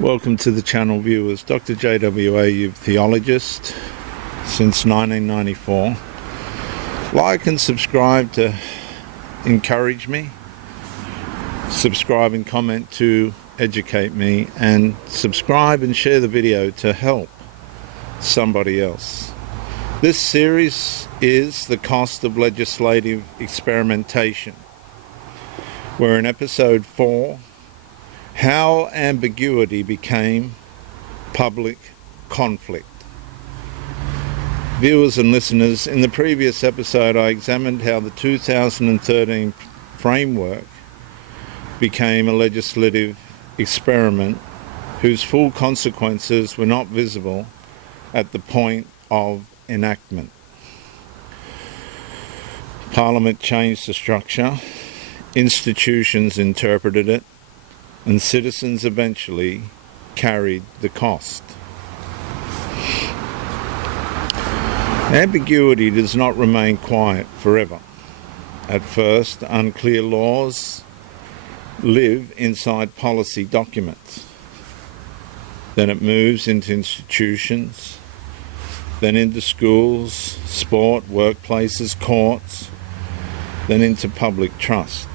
Welcome to the channel, viewers. Dr. JWA, theologist since 1994. Like and subscribe to encourage me. Subscribe and comment to educate me, and subscribe and share the video to help somebody else. This series is The Cost of Legislative Experimentation. We're in episode 4, How Ambiguity Became Public Conflict. Viewers and listeners, in the previous episode I examined how the 2013 framework became a legislative experiment whose full consequences were not visible at the point of enactment. Parliament changed the structure, institutions interpreted it, and citizens eventually carried the cost. Ambiguity does not remain quiet forever. At first, unclear laws live inside policy documents. Then it moves into institutions, then into schools, sport, workplaces, courts, then into public trust.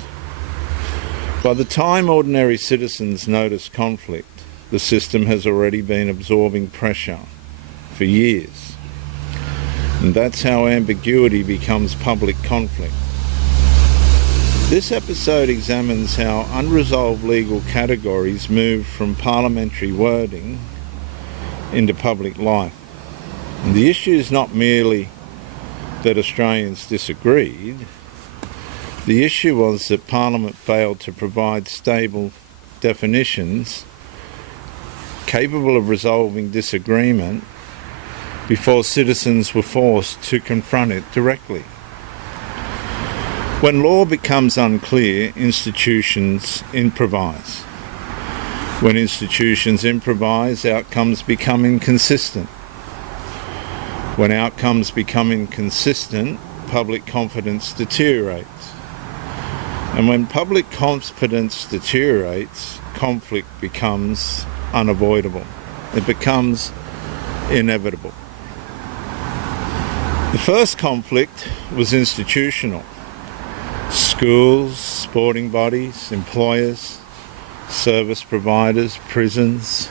By the time ordinary citizens notice conflict, the system has already been absorbing pressure for years. And that's how ambiguity becomes public conflict. This episode examines how unresolved legal categories move from parliamentary wording into public life. And the issue is not merely that Australians disagreed. The issue was that Parliament failed to provide stable definitions capable of resolving disagreement before citizens were forced to confront it directly. When law becomes unclear, institutions improvise. When institutions improvise, outcomes become inconsistent. When outcomes become inconsistent, public confidence deteriorates. And when public confidence deteriorates, conflict becomes unavoidable. It becomes inevitable. The first conflict was institutional. Schools, sporting bodies, employers, service providers, prisons,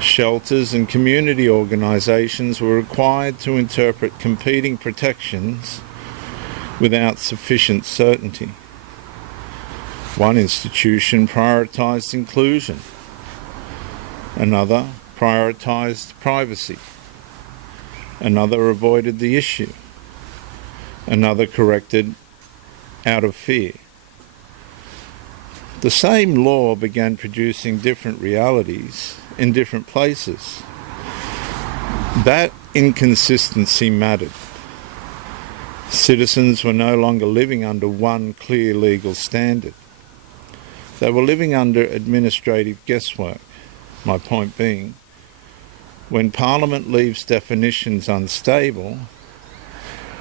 shelters and community organisations were required to interpret competing protections without sufficient certainty. One institution prioritised inclusion, another prioritised privacy, another avoided the issue, another corrected out of fear. The same law began producing different realities in different places. That inconsistency mattered. Citizens were no longer living under one clear legal standard. They were living under administrative guesswork. My point being, when Parliament leaves definitions unstable,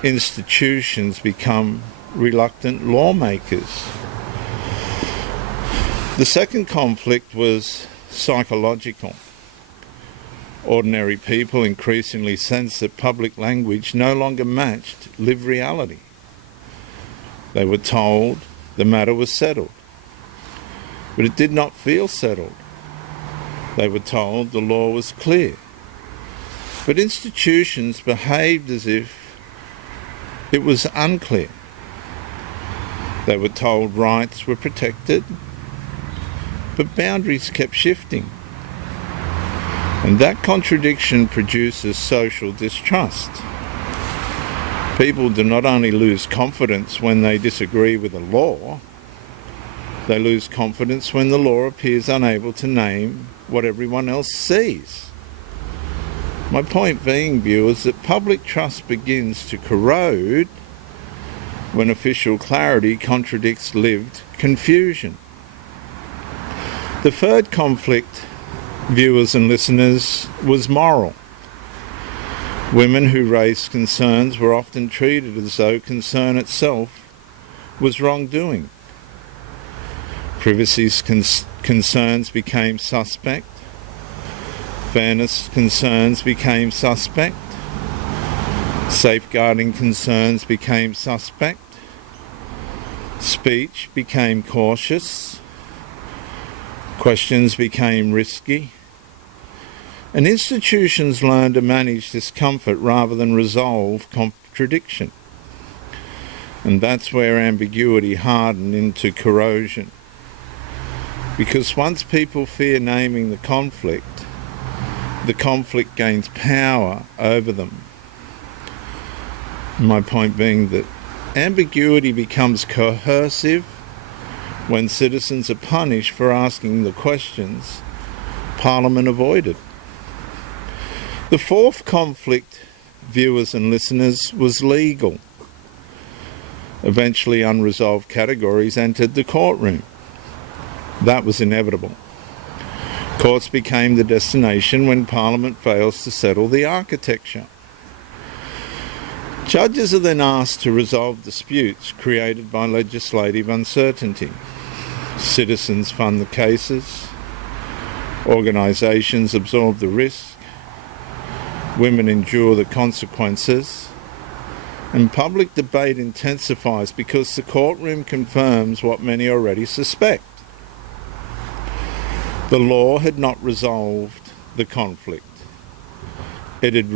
institutions become reluctant lawmakers. The second conflict was psychological. Ordinary people increasingly sensed that public language no longer matched lived reality. They were told the matter was settled, but it did not feel settled. They were told the law was clear, but institutions behaved as if it was unclear. They were told rights were protected, but boundaries kept shifting. And that contradiction produces social distrust. People do not only lose confidence when they disagree with a law, they lose confidence when the law appears unable to name what everyone else sees. My point being, viewers, that public trust begins to corrode when official clarity contradicts lived confusion. The third conflict, viewers and listeners, was moral. Women who raised concerns were often treated as though concern itself was wrongdoing. Privacy concerns became suspect. Fairness concerns became suspect. Safeguarding concerns became suspect. Speech became cautious. Questions became risky. And institutions learned to manage discomfort rather than resolve contradiction. And that's where ambiguity hardened into corrosion. Because once people fear naming the conflict gains power over them. My point being that ambiguity becomes coercive when citizens are punished for asking the questions Parliament avoided. The fourth conflict, viewers and listeners, was legal. Eventually unresolved categories entered the courtroom. That was inevitable. Courts became the destination when Parliament fails to settle the architecture. Judges are then asked to resolve disputes created by legislative uncertainty. Citizens fund the cases. Organisations absorb the risk. Women endure the consequences. And public debate intensifies because the courtroom confirms what many already suspect. The law had not resolved the conflict. It had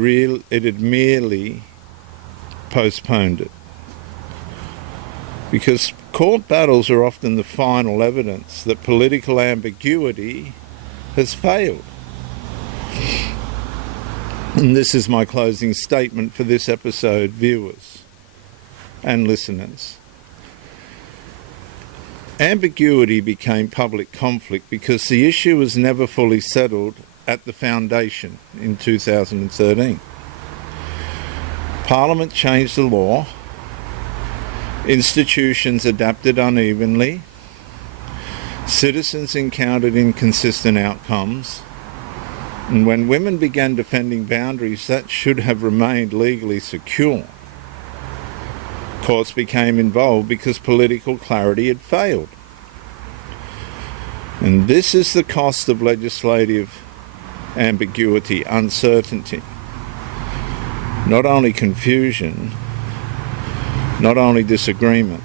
merely postponed it. Because court battles are often the final evidence that political ambiguity has failed. And this is my closing statement for this episode, viewers and listeners. Ambiguity became public conflict because the issue was never fully settled at the foundation in 2013. Parliament changed the law, institutions adapted unevenly, citizens encountered inconsistent outcomes, and when women began defending boundaries that should have remained legally secure, courts became involved because political clarity had failed. And this is the cost of legislative ambiguity, uncertainty. Not only confusion, not only disagreement,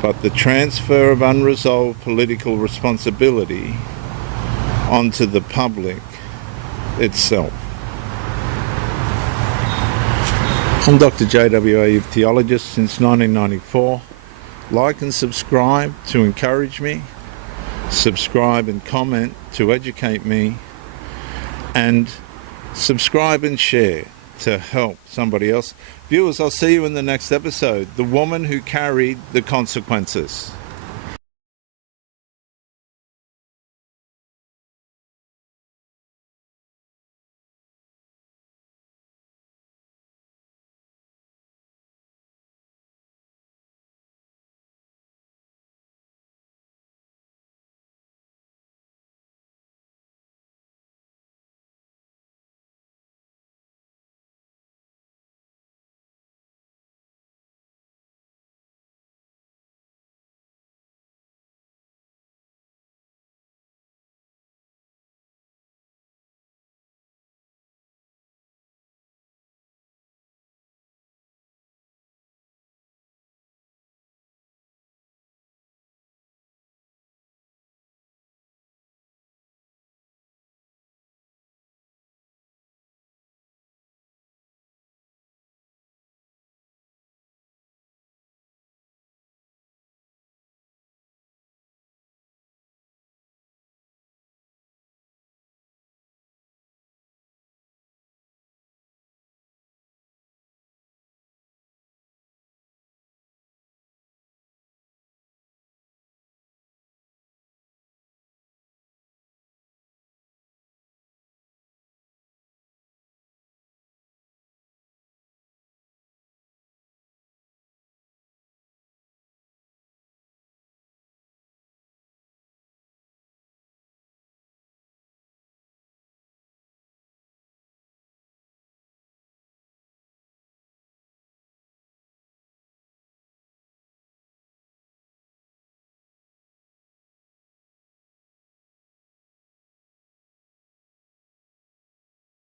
but the transfer of unresolved political responsibility onto the public itself. I'm Dr. JWA, theologist since 1994. Like and subscribe to encourage me. Subscribe and comment to educate me. And subscribe and share to help somebody else. Viewers, I'll see you in the next episode. The woman who carried the consequences.